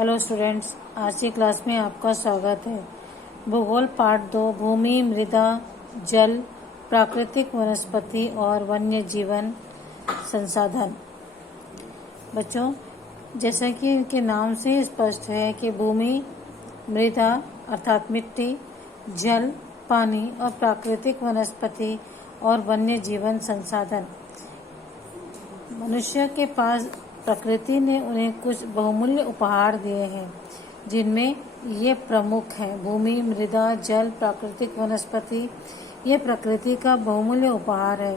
Hello students, आज की class में आपका स्वागत है। भूगोल पार्ट 2 भूमि, मृदा, जल, प्राकृतिक वनस्पति और वन्य जीवन संसाधन। बच्चों, जैसा कि इनके नाम से स्पष्ट है कि भूमि, मृदा अर्थात मिट्टी, जल पानी और प्राकृतिक वनस्पति और वन्य जीवन संसाधन। मनुष्य के पास प्रकृति ने उन्हें कुछ बहुमूल्य उपहार दिए हैं, जिनमें ये प्रमुख हैं। भूमि, मृदा, जल, प्राकृतिक वनस्पति। ये प्रकृति का बहुमूल्य उपहार है।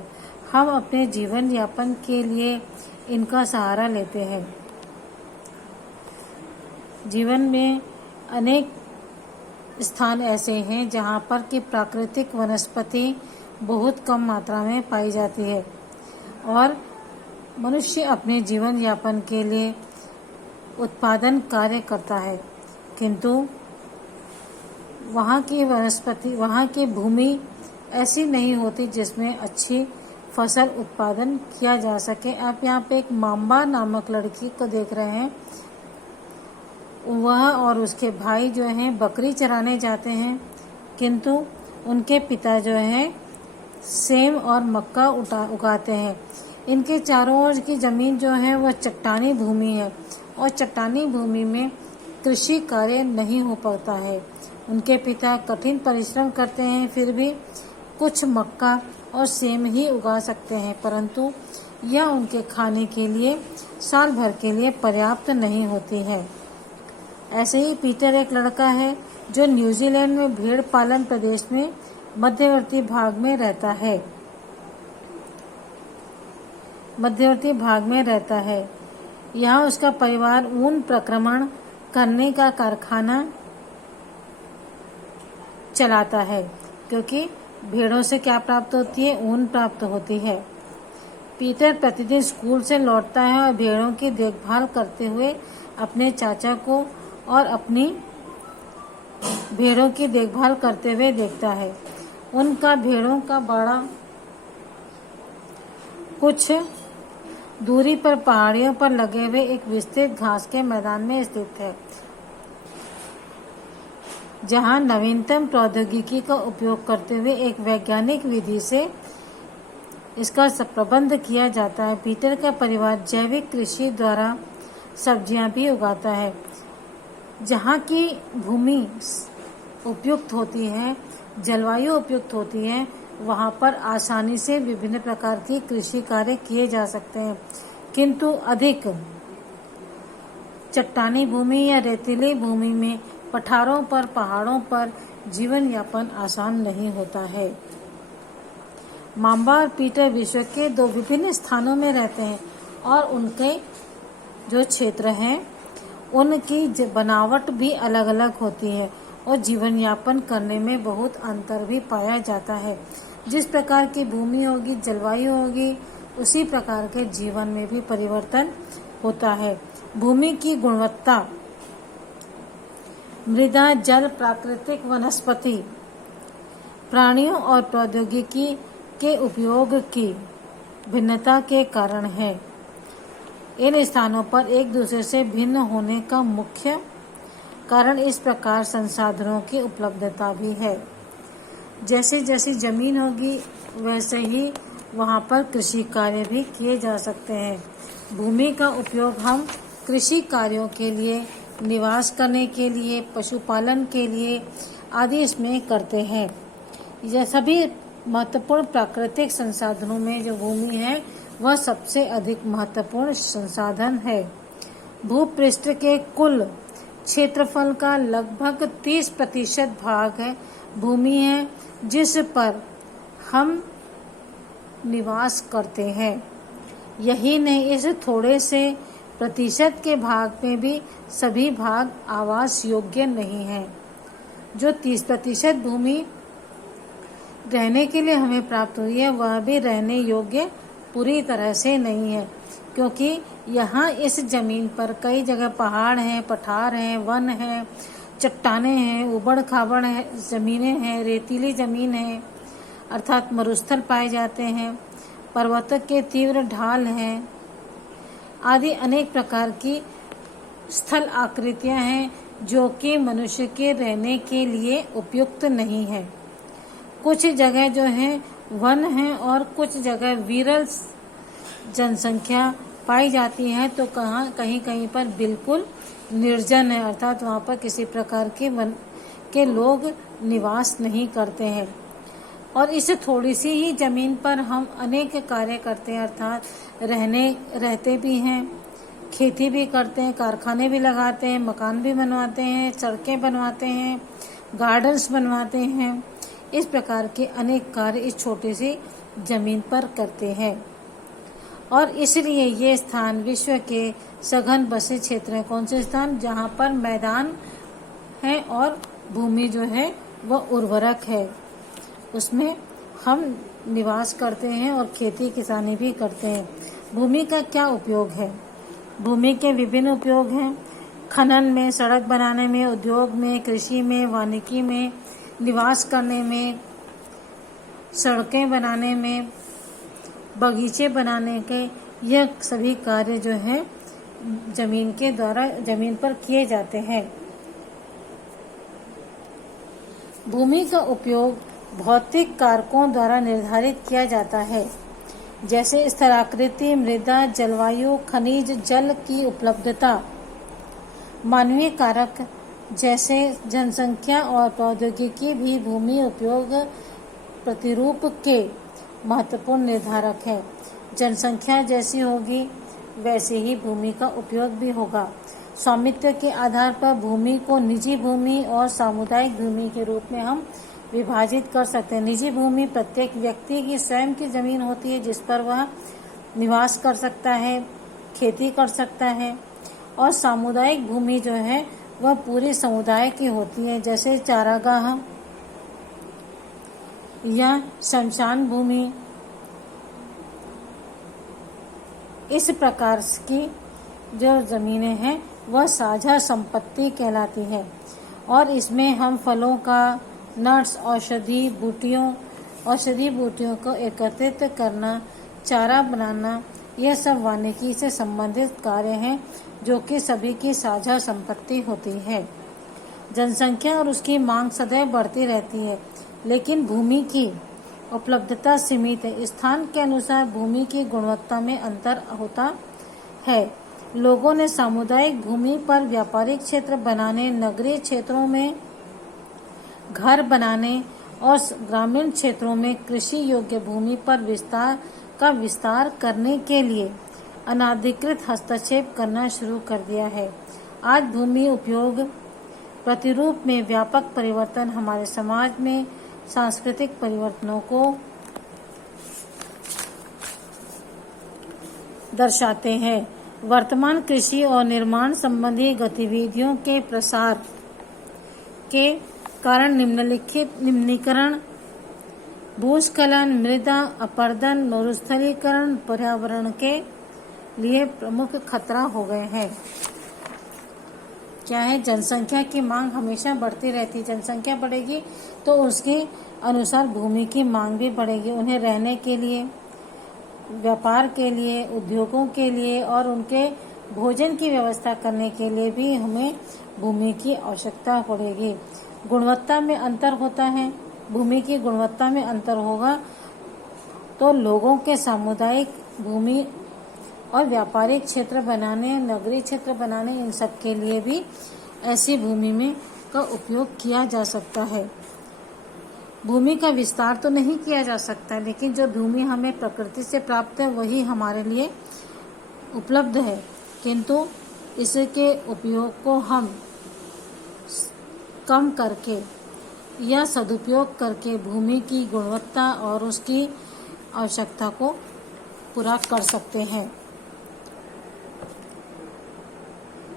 हम अपने जीवन यापन के लिए इनका सहारा लेते हैं। जीवन में अनेक स्थान ऐसे हैं जहाँ पर कि प्राकृतिक वनस्पति बहुत कम मात्रा में पाई जाती है और मनुष्य अपने जीवन यापन के लिए उत्पादन कार्य करता है, किंतु वहाँ की वनस्पति, वहाँ की भूमि ऐसी नहीं होती जिसमें अच्छी फसल उत्पादन किया जा सके। आप यहाँ पे एक मांबा नामक लड़की को देख रहे हैं। वह और उसके भाई जो हैं बकरी चराने जाते हैं, किंतु उनके पिता जो हैं सेम और मक्का उगाते हैं। इनके चारों ओर की जमीन जो है वह चट्टानी भूमि है और चट्टानी भूमि में कृषि कार्य नहीं हो पाता है। उनके पिता कठिन परिश्रम करते हैं, फिर भी कुछ मक्का और सेम ही उगा सकते हैं, परंतु यह उनके खाने के लिए साल भर के लिए पर्याप्त नहीं होती है। ऐसे ही पीटर एक लड़का है जो न्यूजीलैंड में भेड़ पालन प्रदेश में मध्यवर्ती भाग में रहता है। यहाँ उसका परिवार ऊन प्रक्रमण करने का कारखाना चलाता है, क्योंकि भेड़ों से क्या प्राप्त होती है? ऊन प्राप्त होती है। पीटर प्रतिदिन स्कूल से लौटता है और भेड़ों की देखभाल करते हुए अपने चाचा को और अपनी भेड़ों की देखभाल करते हुए देखता है। उनका भेड़ों का बाड़ा कुछ दूरी पर पहाड़ियों पर लगे हुए एक विस्तृत घास के मैदान में स्थित है, जहां नवीनतम प्रौद्योगिकी का उपयोग करते हुए एक वैज्ञानिक विधि से इसका प्रबंध किया जाता है। पीटर का परिवार जैविक कृषि द्वारा सब्जियां भी उगाता है। जहां की भूमि उपयुक्त होती है, जलवायु उपयुक्त होती है, वहाँ पर आसानी से विभिन्न प्रकार की कृषि कार्य किए जा सकते हैं, किंतु अधिक चट्टानी भूमि या रेतीली भूमि में, पठारों पर, पहाड़ों पर जीवन यापन आसान नहीं होता है। मांबा और पीटर विश्व के दो विभिन्न स्थानों में रहते हैं और उनके जो क्षेत्र हैं उनकी बनावट भी अलग अलग होती है और जीवन यापन करने में बहुत अंतर भी पाया जाता है। जिस प्रकार की भूमि होगी, जलवायु होगी, उसी प्रकार के जीवन में भी परिवर्तन होता है। भूमि की गुणवत्ता, मृदा, जल, प्राकृतिक वनस्पति, प्राणियों और प्रौद्योगिकी के उपयोग की भिन्नता के कारण है। इन स्थानों पर एक दूसरे से भिन्न होने का मुख्य कारण इस प्रकार संसाधनों की उपलब्धता भी है। जैसे जैसी जमीन होगी वैसे ही वहाँ पर कृषि कार्य भी किए जा सकते हैं। भूमि का उपयोग हम कृषि कार्यों के लिए, निवास करने के लिए, पशुपालन के लिए आदि इसमें करते हैं। यह सभी महत्वपूर्ण प्राकृतिक संसाधनों में जो भूमि है वह सबसे अधिक महत्वपूर्ण संसाधन है। भूपृष्ठ के कुल क्षेत्रफल का लगभग 30% भाग है भूमि है, जिस पर हम निवास करते हैं। यही नहीं, इस थोड़े से प्रतिशत के भाग में भी सभी भाग आवास योग्य नहीं है। जो 30% भूमि रहने के लिए हमें प्राप्त हुई है वह भी रहने योग्य पूरी तरह से नहीं है, क्योंकि यहाँ इस जमीन पर कई जगह पहाड़ हैं, पठार हैं, वन हैं, चट्टानें हैं, उबड़ खाबड़ जमीनें हैं, रेतीली जमीन है अर्थात मरुस्थल पाए जाते हैं, पर्वतों के तीव्र ढाल हैं आदि अनेक प्रकार की स्थल आकृतियां हैं जो कि मनुष्य के रहने के लिए उपयुक्त नहीं है। कुछ जगह जो है वन है और कुछ जगह विरल जनसंख्या पाई जाती है, तो कहीं कहीं पर बिल्कुल निर्जन है, अर्थात वहाँ पर किसी प्रकार के वन के लोग निवास नहीं करते हैं। और इस थोड़ी सी ही जमीन पर हम अनेक कार्य करते हैं, अर्थात रहते भी हैं, खेती भी करते हैं, कारखाने भी लगाते हैं, मकान भी बनवाते हैं, सड़कें बनवाते हैं, गार्डन्स बनवाते हैं। इस प्रकार के अनेक कार्य इस छोटी सी जमीन पर करते हैं और इसलिए ये स्थान विश्व के सघन बसे क्षेत्र हैं। कौन से स्थान? जहाँ पर मैदान है और भूमि जो है वह उर्वरक है, उसमें हम निवास करते हैं और खेती किसानी भी करते हैं। भूमि का क्या उपयोग है? भूमि के विभिन्न उपयोग हैं। खनन में, सड़क बनाने में, उद्योग में, कृषि में, वानिकी में, निवास करने में, सड़कें बनाने में, बगीचे बनाने के, यह सभी कार्य जो है जमीन के द्वारा जमीन पर किए जाते हैं। भूमि का उपयोग भौतिक कारकों द्वारा निर्धारित किया जाता है, जैसे स्थलाकृति, मृदा, जलवायु, खनिज, जल की उपलब्धता। मानवीय कारक जैसे जनसंख्या और प्रौद्योगिकी भी भूमि उपयोग प्रतिरूप के महत्वपूर्ण निर्धारक है। जनसंख्या जैसी होगी वैसे ही भूमि का उपयोग भी होगा। स्वामित्व के आधार पर भूमि को निजी भूमि और सामुदायिक भूमि के रूप में हम विभाजित कर सकते हैं। निजी भूमि प्रत्येक व्यक्ति की स्वयं की जमीन होती है जिस पर वह निवास कर सकता है, खेती कर सकता है, और सामुदायिक भूमि जो है वह पूरे समुदाय की होती है, जैसे चारागाह या शमशान भूमि। इस प्रकार की जो जमीनें हैं वह साझा संपत्ति कहलाती है और इसमें हम फलों का, नट्स, औषधि बूटियों को एकत्रित करना, चारा बनाना, यह सब वानिकी से संबंधित कार्य हैं जो कि सभी की साझा संपत्ति होती है। जनसंख्या और उसकी मांग सदैव बढ़ती रहती है, लेकिन भूमि की उपलब्धता सीमित है। स्थान के अनुसार भूमि की गुणवत्ता में अंतर होता है। लोगों ने सामुदायिक भूमि पर व्यापारिक क्षेत्र बनाने, नगरीय क्षेत्रों में घर बनाने और ग्रामीण क्षेत्रों में कृषि योग्य भूमि पर विस्तार करने के लिए अनाधिकृत हस्तक्षेप करना शुरू कर दिया है। आज भूमि उपयोग प्रतिरूप में व्यापक परिवर्तन हमारे समाज में सांस्कृतिक परिवर्तनों को दर्शाते हैं। वर्तमान कृषि और निर्माण संबंधी गतिविधियों के प्रसार के कारण निम्नीकरण, भूस्खलन, मृदा अपरदन, मरुस्थलीकरण पर्यावरण के लिए प्रमुख खतरा हो गए हैं। क्या है? जनसंख्या की मांग हमेशा बढ़ती रहती है। जनसंख्या बढ़ेगी तो उसके अनुसार भूमि की मांग भी बढ़ेगी। उन्हें रहने के लिए, व्यापार के लिए, उद्योगों के लिए और उनके भोजन की व्यवस्था करने के लिए भी हमें भूमि की आवश्यकता पड़ेगी। गुणवत्ता में अंतर होता है। भूमि की गुणवत्ता में अंतर होगा तो लोगों के सामुदायिक भूमि और व्यापारिक क्षेत्र बनाने, नगरीय क्षेत्र बनाने, इन सब के लिए भी ऐसी भूमि में का उपयोग किया जा सकता है। भूमि का विस्तार तो नहीं किया जा सकता, लेकिन जो भूमि हमें प्रकृति से प्राप्त है वही हमारे लिए उपलब्ध है, किंतु इसके उपयोग को हम कम करके या सदुपयोग करके भूमि की गुणवत्ता और उसकी आवश्यकता को पूरा कर सकते हैं।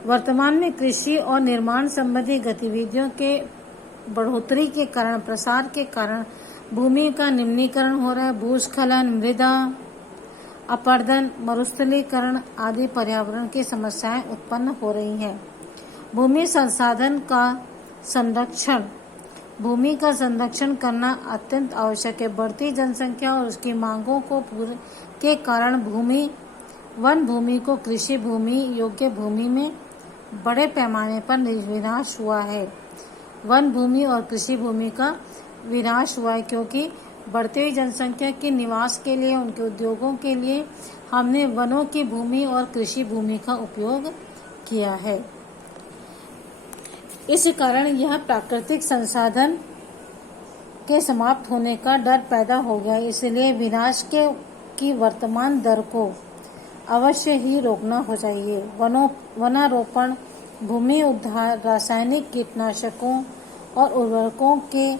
वर्तमान में कृषि और निर्माण संबंधी गतिविधियों के बढ़ोतरी के कारण, प्रसार के कारण भूमि का निम्नीकरण हो रहा है। भूस्खलन, मृदा अपरदन, मरुस्थलीकरण आदि पर्यावरण की समस्याएं उत्पन्न हो रही हैं। भूमि संसाधन का संरक्षण, भूमि का संरक्षण करना अत्यंत आवश्यक है। बढ़ती जनसंख्या और उसकी मांगों को पूरे के कारण वन भूमि को कृषि भूमि योग्य भूमि में बड़े पैमाने पर विनाश हुआ है। वन भूमि और कृषि भूमि का विनाश हुआ है क्योंकि बढ़ती हुई जनसंख्या के निवास के लिए, उनके उद्योगों के लिए हमने वनों की भूमि और कृषि भूमि का उपयोग किया है। इस कारण यह प्राकृतिक संसाधन के समाप्त होने का डर पैदा हो गया। इसलिए विनाश की वर्तमान दर को अवश्य ही रोकना हो चाहिए। वनारोपण, भूमि उद्धार, रासायनिक कीटनाशकों और उर्वरकों के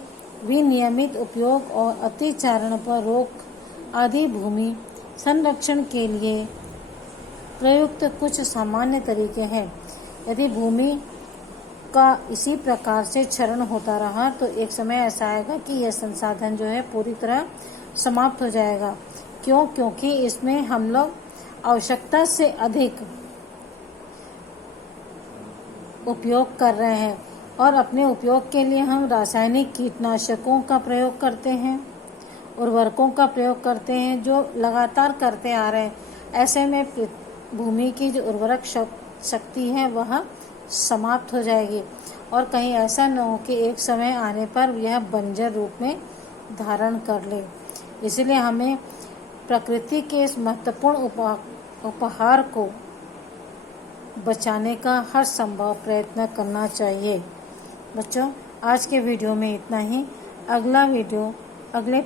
विनियमित उपयोग और अतिचारण पर रोक आदि भूमि संरक्षण के लिए प्रयुक्त कुछ सामान्य तरीके हैं। यदि भूमि का इसी प्रकार से क्षरण होता रहा तो एक समय ऐसा आएगा कि यह संसाधन जो है पूरी तरह समाप्त हो जाएगा। क्योंकि इसमें हम लोग आवश्यकता से अधिक उपयोग कर रहे हैं और अपने उपयोग के लिए हम रासायनिक कीटनाशकों का प्रयोग करते हैं, उर्वरकों का प्रयोग करते हैं, जो लगातार करते आ रहे हैं। ऐसे में भूमि की जो उर्वरक शक्ति है वह समाप्त हो जाएगी और कहीं ऐसा न हो कि एक समय आने पर यह बंजर रूप में धारण कर ले। इसलिए हमें प्रकृति के इस महत्वपूर्ण उपहार को बचाने का हर संभव प्रयत्न करना चाहिए। बच्चों, आज के वीडियो में इतना ही। अगला वीडियो अगले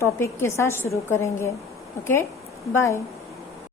टॉपिक के साथ शुरू करेंगे। Okay, bye.